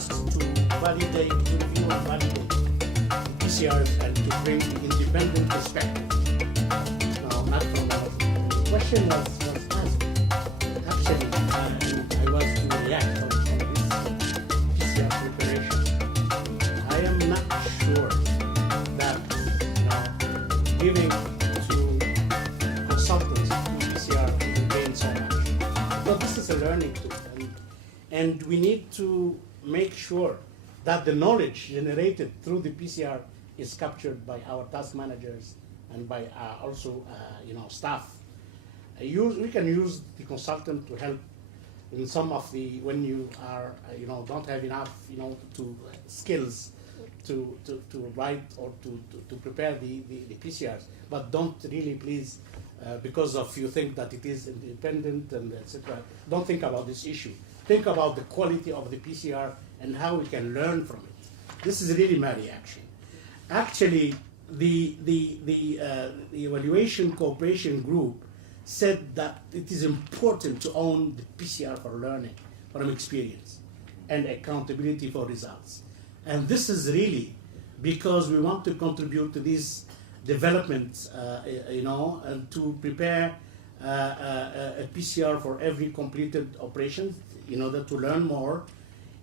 tasked to validate, to review and validate the PCRs and to bring the independent perspective. Now, not from the question was asked. Actually, I was to react on this PCR preparation. I am not sure that giving to consultants to PCR will gain so much. So this is a learning tool, and we need to make sure that the knowledge generated through the PCR is captured by our task managers and by also staff. We can use the consultant to help in some of the, when you are don't have enough to skills to write or to prepare the PCRs, but don't really please because of you think that it is independent and etc. Don't think about this issue. Think about the quality of the PCR and how we can learn from it. This is really my reaction. Actually, the evaluation cooperation group said that it is important to own the PCR for learning from experience and accountability for results. And this is really because we want to contribute to these developments, and to prepare a PCR for every completed operation in order to learn more,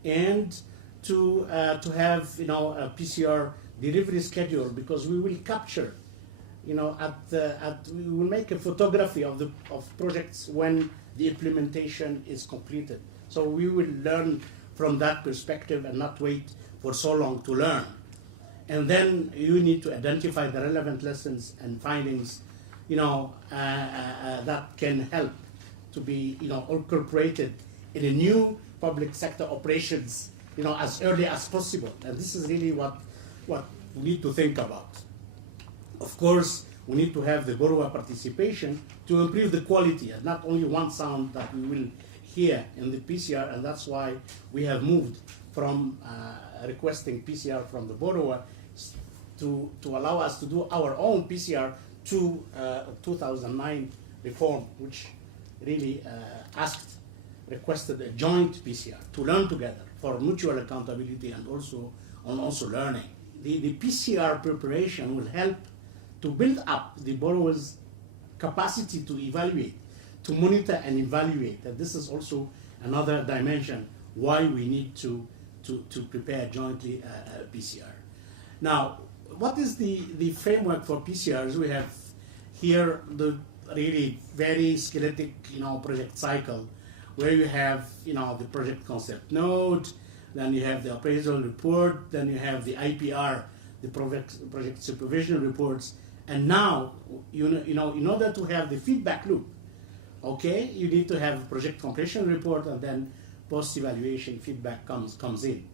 and to have a PCR delivery schedule, because we will capture, we will make a photography of projects when the implementation is completed. So we will learn from that perspective and not wait for so long to learn. And then you need to identify the relevant lessons and findings, that can help to be, incorporated in a new public sector operations, as early as possible. And this is really what we need to think about. Of course, we need to have the borrower participation to improve the quality, and not only one sound that we will hear in the PCR, and that's why we have moved from requesting PCR from the borrower to allow us to do our own PCR to 2009 reform, which really requested a joint PCR to learn together for mutual accountability and also learning. The PCR preparation will help to build up the borrower's capacity to evaluate, to monitor and evaluate. And this is also another dimension why we need to prepare jointly a PCR. Now, what is the framework for PCRs? We have here the really very skeletic, project cycle, where you have, the project concept node, then you have the appraisal report, then you have the IPR, the project supervision reports, and now, in order to have the feedback loop, okay, you need to have project completion report, and then post-evaluation feedback comes in.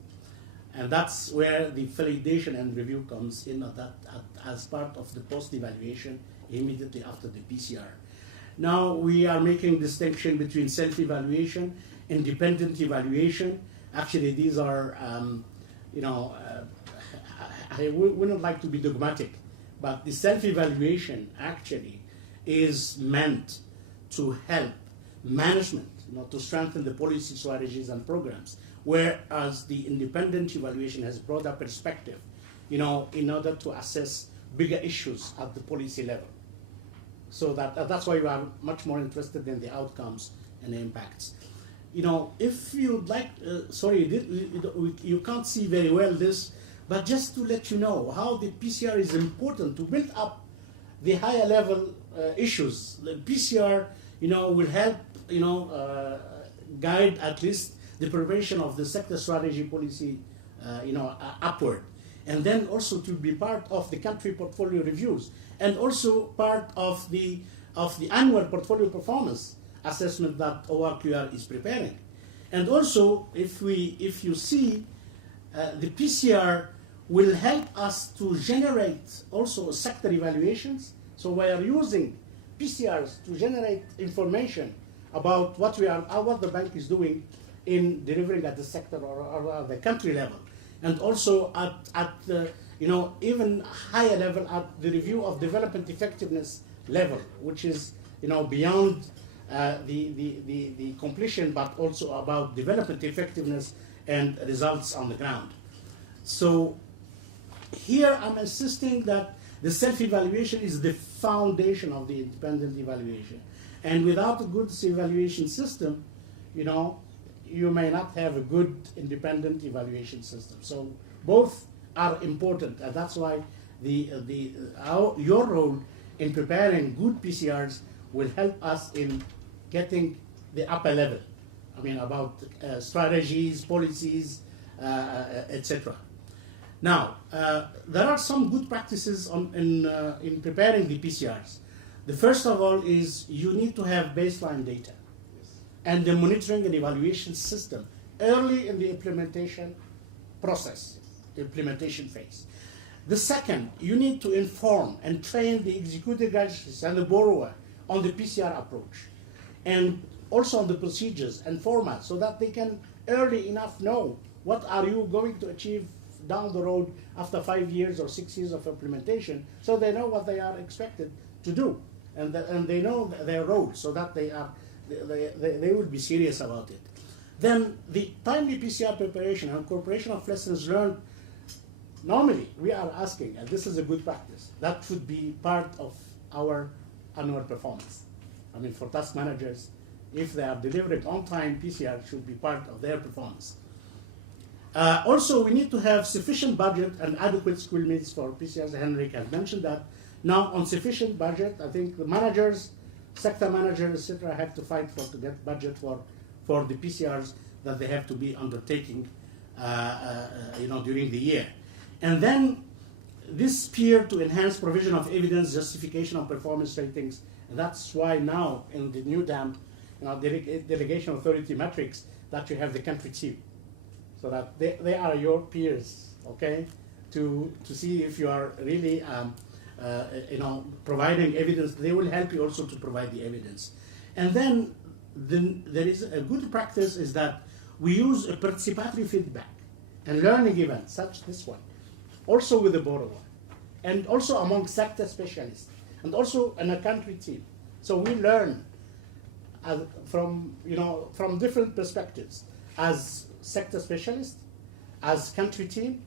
And that's where the validation and review comes in as part of the post-evaluation immediately after the PCR. Now we are making distinction between self-evaluation, independent evaluation. Actually, these are, I wouldn't like to be dogmatic, but the self-evaluation actually is meant to help management, to strengthen the policy strategies and programs, whereas the independent evaluation has broader perspective, in order to assess bigger issues at the policy level. So that's why we are much more interested in the outcomes and the impacts. If you'd like, you can't see very well this, but just to let you know how the PCR is important to build up the higher level issues. The PCR, will help, guide at least the preparation of the sector strategy policy, upward. And then also to be part of the country portfolio reviews, and also part of the annual portfolio performance assessment that ORQR is preparing. And also, if you see, the PCR will help us to generate also sector evaluations. So we are using PCRs to generate information about what the bank is doing in delivering at the sector or the country level, and also at the even higher level at the review of development effectiveness level, which is beyond the completion, but also about development effectiveness and results on the ground. So here I'm insisting that the self-evaluation is the foundation of the independent evaluation. And without a good evaluation system, you may not have a good independent evaluation system. So both are important, and that's why your role in preparing good PCRs will help us in getting the upper level. I mean, about strategies, policies, etc. Now, there are some good practices in preparing the PCRs. The first of all is you need to have baseline data and the monitoring and evaluation system early in the implementation process, implementation phase. The second, you need to inform and train the executive agencies and the borrower on the PCR approach, and also on the procedures and formats, so that they can early enough know what are you going to achieve down the road after 5 years or 6 years of implementation, so they know what they are expected to do, and they know their role, so that they will be serious about it. Then the timely PCR preparation and incorporation of lessons learned. Normally, we are asking, and this is a good practice, that should be part of our annual performance. I mean, for task managers, if they are delivering on-time PCR, should be part of their performance. Also, we need to have sufficient budget and adequate skill needs for PCRs. Henrik has mentioned that. Now, on sufficient budget, I think the managers, sector managers, etc., have to fight to get budget for the PCRs that they have to be undertaking, during the year. And then this peer to enhance provision of evidence, justification of performance ratings. And that's why now in the new DAM, delegation authority metrics, that you have the country team, so that they are your peers, okay, to see if you are really providing evidence. They will help you also to provide the evidence. And then there is a good practice is that we use a participatory feedback and learning events such this one, also with the borrower, and also among sector specialists, and also in a country team. So we learn from different perspectives, as sector specialists, as country team,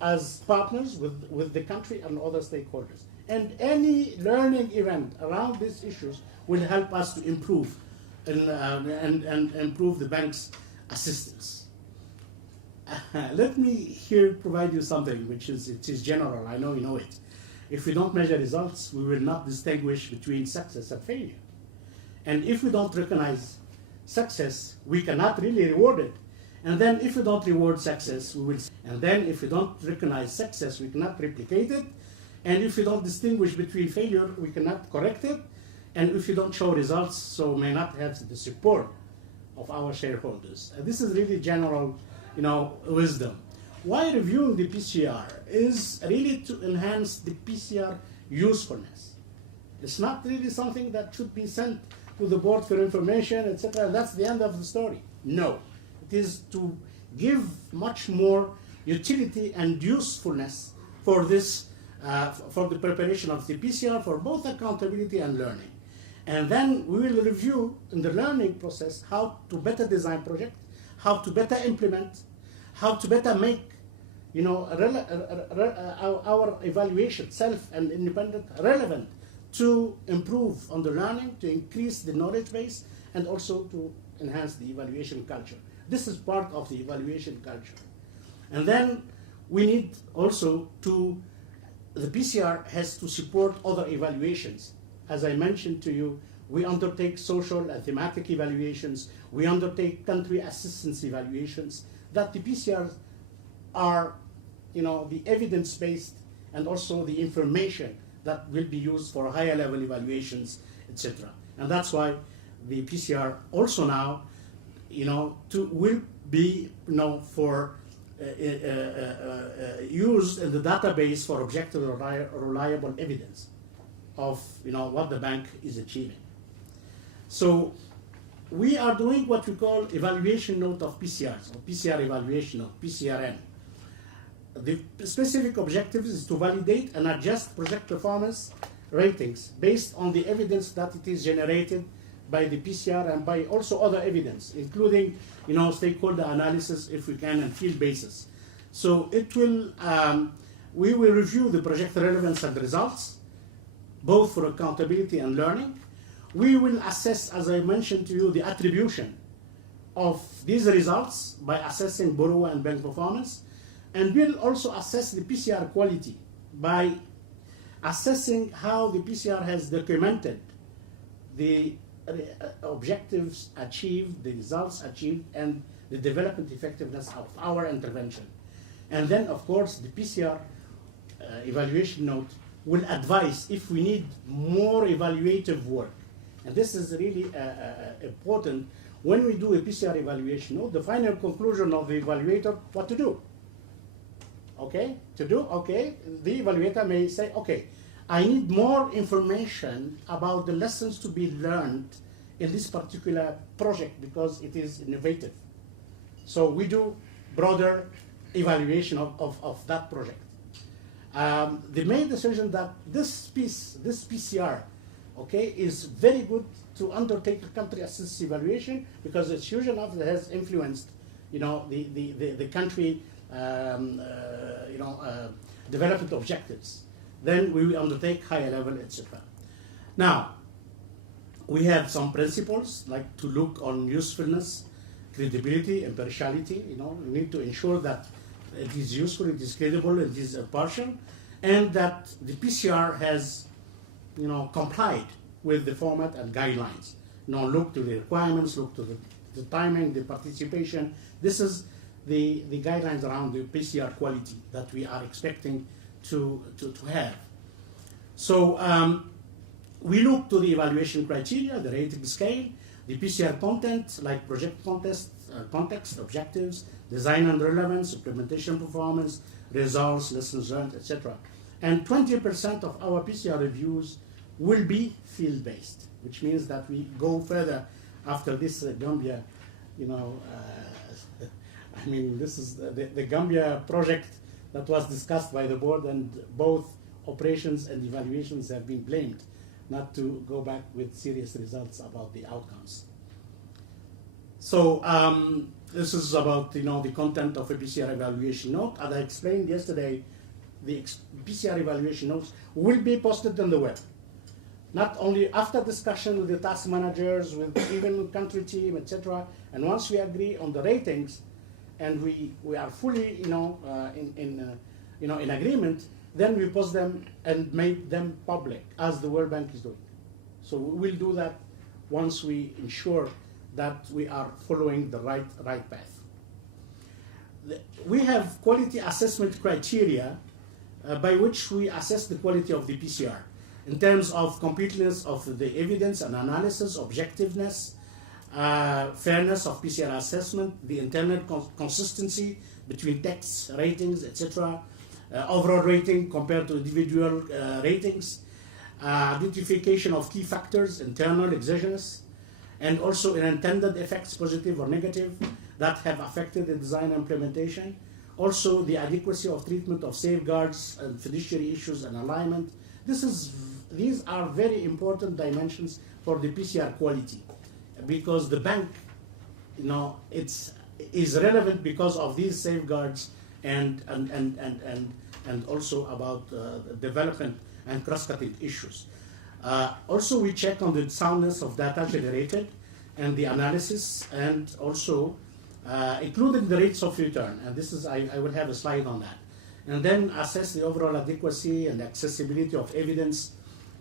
as partners with the country and other stakeholders. And any learning event around these issues will help us to improve and improve the bank's assistance. Let me here provide you something which is general. I know you know it. If we don't measure results, we will not distinguish between success and failure. And if we don't recognize success, we cannot really reward it. And then if we don't reward success, we will. And then if we don't recognize success, we cannot replicate it. And if we don't distinguish between failure, we cannot correct it. And if we don't show results, so we may not have the support of our shareholders. And this is really general, wisdom. Why reviewing the PCR is really to enhance the PCR usefulness. It's not really something that should be sent to the board for information, etc. That's the end of the story. No, it is to give much more utility and usefulness for this, for the preparation of the PCR, for both accountability and learning. And then we will review in the learning process how to better design project, how to better implement, how to better make our evaluation, self and independent, relevant to improve on the learning, to increase the knowledge base, and also to enhance the evaluation culture. This is part of the evaluation culture. And then we need also the PCR has to support other evaluations. As I mentioned to you, we undertake social and thematic evaluations, we undertake country assistance evaluations, that the PCRs are the evidence-based and also the information that will be used for higher level evaluations, etc. And that's why the PCR also now, will be, for used in the database for objective reliable evidence of, what the bank is achieving. So we are doing what we call evaluation note of PCRs, or PCR evaluation note, PCRN. The specific objective is to validate and adjust project performance ratings based on the evidence that it is generated by the PCR and by also other evidence, including stakeholder analysis if we can and field basis. So it will, we will review the project relevance and results, both for accountability and learning. We will assess, as I mentioned to you, the attribution of these results by assessing borrower and bank performance. And we'll also assess the PCR quality by assessing how the PCR has documented the objectives achieved, the results achieved, and the development effectiveness of our intervention. And then, of course, the PCR evaluation note will advise if we need more evaluative work. And this is really important. When we do a PCR evaluation note, the final conclusion of the evaluator, what to do. Okay, the evaluator may say, okay, I need more information about the lessons to be learned in this particular project because it is innovative. So we do broader evaluation of that project. They made the decision that this PCR, okay, is very good to undertake a country assist evaluation because it's huge enough that has influenced, the country, development objectives. Then we will undertake higher level, etc. Now, we have some principles like to look on usefulness, credibility, impartiality. We need to ensure that it is useful, it is credible, it is impartial, and that the PCR has, complied with the format and guidelines. Look to the requirements, look to the timing, the participation. This is the guidelines around the PCR quality that we are expecting to have. So we look to the evaluation criteria, the rating scale, the PCR content like project context, objectives, design and relevance, implementation performance, results, lessons learned, etc. And 20% of our PCR reviews will be field-based, which means that we go further after this Gambia, this is the Gambia project that was discussed by the board, and both operations and evaluations have been blamed not to go back with serious results about the outcomes. So this is about the content of a PCR evaluation note. As I explained yesterday, the PCR evaluation notes will be posted on the web. Not only after discussion with the task managers, with even country team, etc. And once we agree on the ratings, and we are fully in agreement, then we post them and make them public as the World Bank is doing. So we will do that once we ensure that we are following the right path. We have quality assessment criteria by which we assess the quality of the PCR in terms of completeness of the evidence and analysis, objectiveness, fairness of PCR assessment, the internal consistency between texts, ratings, etc., overall rating compared to individual ratings, identification of key factors, internal, exogenous, and also unintended effects, positive or negative, that have affected the design and implementation. Also, the adequacy of treatment of safeguards and fiduciary issues and alignment. These are very important dimensions for the PCR quality, because the bank, is relevant because of these safeguards and also about development and cross-cutting issues. Also, we check on the soundness of data generated and the analysis, and also including the rates of return. And this is, I will have a slide on that. And then assess the overall adequacy and accessibility of evidence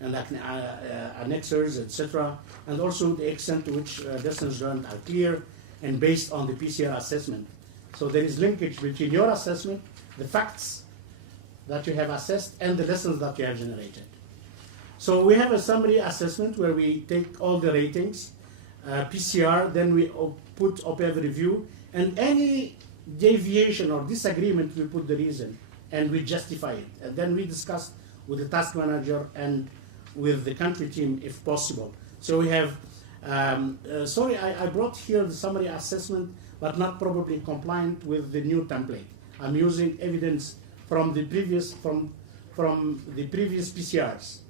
and annexers, etc. And also the extent to which lessons learned are clear and based on the PCR assessment. So there is linkage between your assessment, the facts that you have assessed, and the lessons that you have generated. So we have a summary assessment where we take all the ratings, PCR, then we put OPEV review, and any deviation or disagreement, we put the reason and we justify it. And then we discuss with the task manager and with the country team if possible. So we have, I brought here the summary assessment, but not probably compliant with the new template. I'm using evidence from the previous PCRs.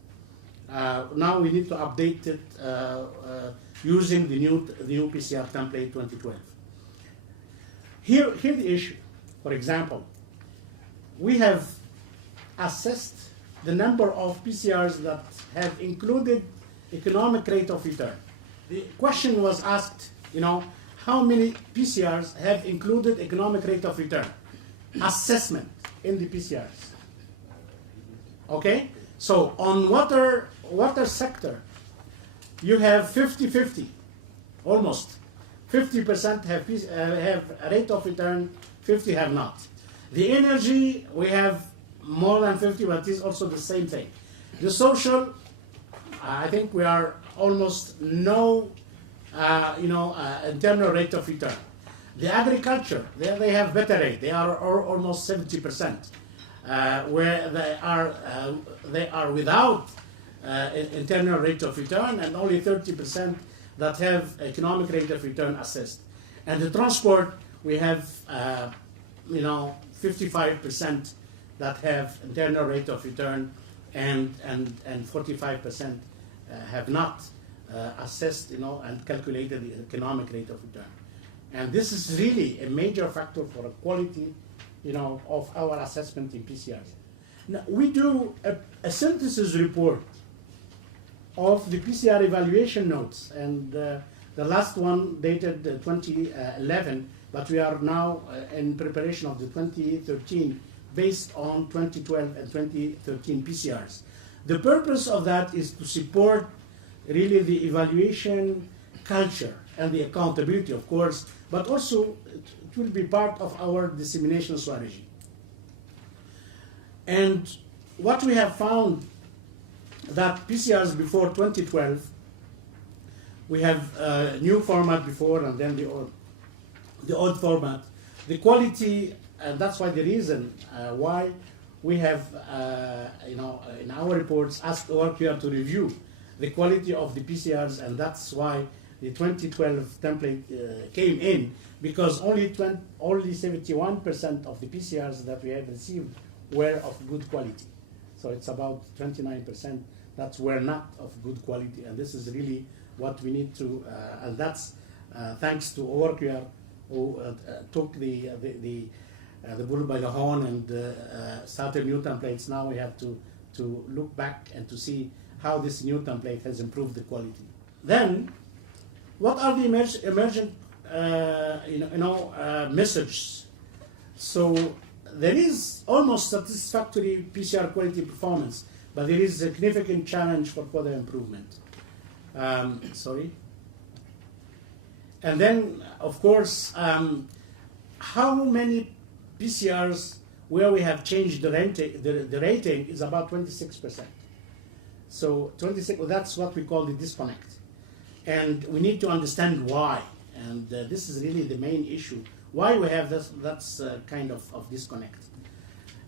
Now we need to update it using the new PCR template 2012. Here the issue. For example, we have assessed the number of PCRs that have included economic rate of return. The question was asked, how many PCRs have included economic rate of return assessment in the PCRs? Okay, so on water sector, you have 50-50, almost 50% have a rate of return, 50 have not. The energy, we have more than 50, but it is also the same thing. The social, I think we are almost no, internal rate of return. The agriculture, there they have better rate. They are almost 70%, where they are without internal rate of return, and only 30% that have economic rate of return assessed. And the transport, we have 55% that have internal rate of return, and 45% have not assessed, and calculated the economic rate of return. And this is really a major factor for the quality, of our assessment in PCRs. Now, we do a synthesis report of the PCR evaluation notes, and the last one dated 2011, but we are now in preparation of the 2013 based on 2012 and 2013 PCRs. The purpose of that is to support really the evaluation culture and the accountability, of course, but also it will be part of our dissemination strategy. And what we have found that PCRs before 2012, we have a new format before and then the old format. The quality, and that's why the reason why we have, in our reports asked ORQR to review the quality of the PCRs, and that's why the 2012 template came in, because only 71% of the PCRs that we have received were of good quality. So it's about 29% that were not of good quality, and this is really what we need to, and that's thanks to ORQR, who took the bull by the horn and started new templates. Now we have to look back and to see how this new template has improved the quality. Then, what are the emergent messages? So there is almost satisfactory PCR quality performance, but there is a significant challenge for further improvement. And then, of course, how many PCRs where we have changed the rating is about 26%. So 26, well, that's what we call the disconnect. And we need to understand why. And this is really the main issue. Why we have that's kind of disconnect.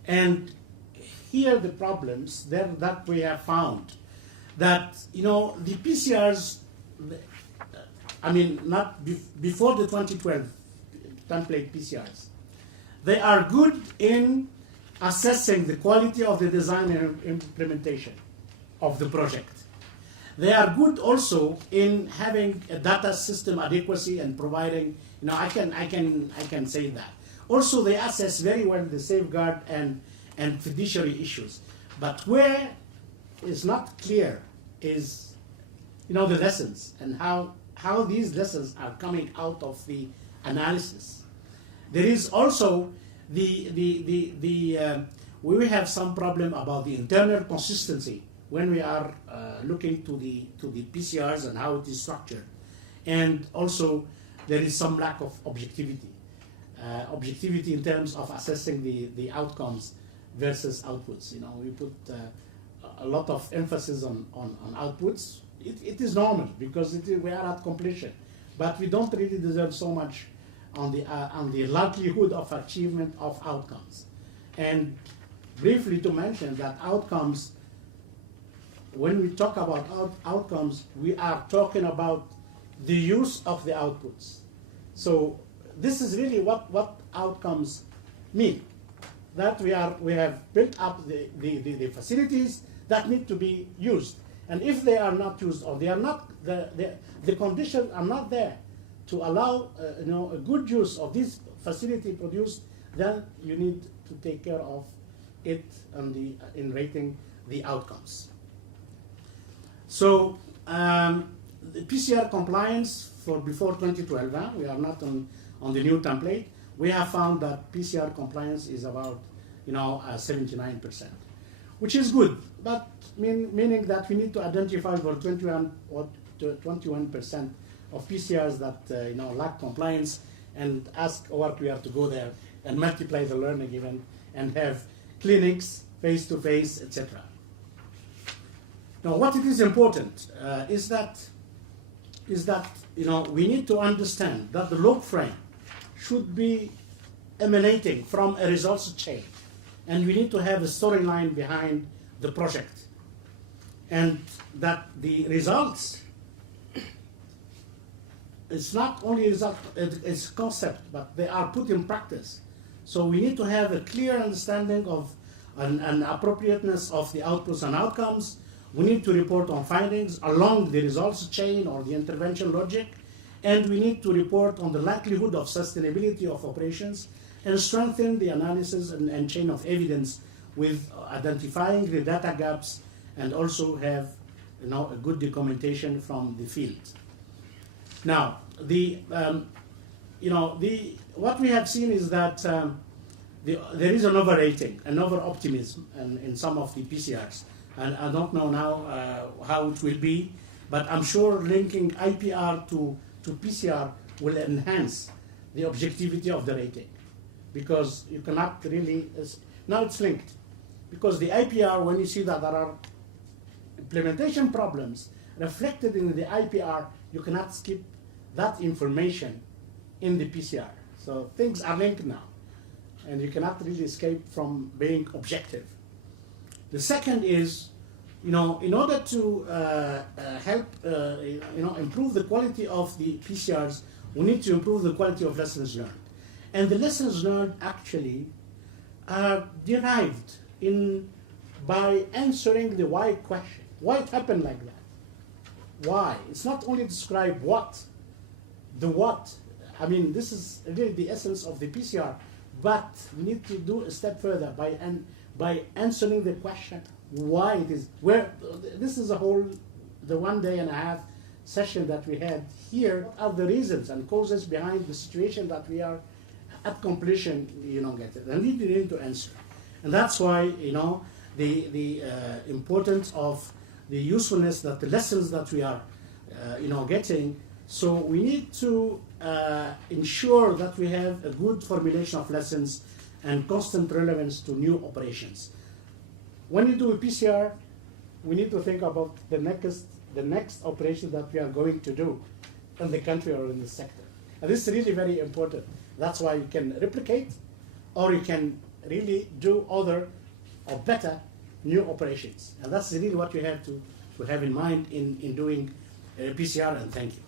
And here the problems that we have found, that, the PCRs, not before the 2012 template PCRs, they are good in assessing the quality of the design and implementation of the project. They are good also in having a data system adequacy and providing, I can say that. Also, they assess very well the safeguard and fiduciary issues. But where is not clear is, the lessons and how these lessons are coming out of the analysis. There is also we have some problem about the internal consistency when we are looking to the PCRs and how it is structured. And also there is some lack of objectivity. Objectivity in terms of assessing the outcomes versus outputs. We put a lot of emphasis on outputs. It is normal because we are at completion, but we don't really deserve so much on the likelihood of achievement of outcomes. And briefly to mention that outcomes, when we talk about outcomes, we are talking about the use of the outputs. So this is really what outcomes mean. That we have built up the facilities that need to be used. And if they are not used, or they are not, the conditions are not there to allow a good use of this facility produced, then you need to take care of it in rating the outcomes. So the PCR compliance for before 2012, we are not on the new template. We have found that PCR compliance is about 79%, which is good, but meaning that we need to identify for 21% of PCRs that lack compliance, and ask ORQR to go there and multiply the learning event and have clinics face-to-face, etc. Now, what it is important is that we need to understand that the log frame should be emanating from a results chain, and we need to have a storyline behind the project, and that the results, it's not only result, it's concept, but they are put in practice. So we need to have a clear understanding of an appropriateness of the outputs and outcomes. We need to report on findings along the results chain or the intervention logic, and we need to report on the likelihood of sustainability of operations and strengthen the analysis and chain of evidence with identifying the data gaps, and also have a good documentation from the field. Now, what we have seen is that there is an overrating, an over-optimism in some of the PCRs. And I don't know now how it will be, but I'm sure linking IPR to PCR will enhance the objectivity of the rating, because you cannot really, now it's linked, because the IPR, when you see that there are implementation problems reflected in the IPR, you cannot skip that information in the PCR. So things are linked now, and you cannot really escape from being objective. The second is, in order to help, improve the quality of the PCRs, we need to improve the quality of lessons learned. And the lessons learned actually are derived by answering the why question. Why it happened like that? Why? It's not only describe what, the what. I mean, this is really the essence of the PCR, but we need to do a step further by answering the question why it is. This is the 1.5 day session that we had here. What are the reasons and causes behind the situation that we are at completion, get it. And we need to answer. And that's why, the importance of the usefulness, that the lessons that we are, getting. So we need to ensure that we have a good formulation of lessons and constant relevance to new operations. When you do a PCR, we need to think about the next operation that we are going to do in the country or in the sector. And this is really very important. That's why you can replicate, or you can really do other or better new operations. And that's really what you have to have in mind in doing PCR, and thank you.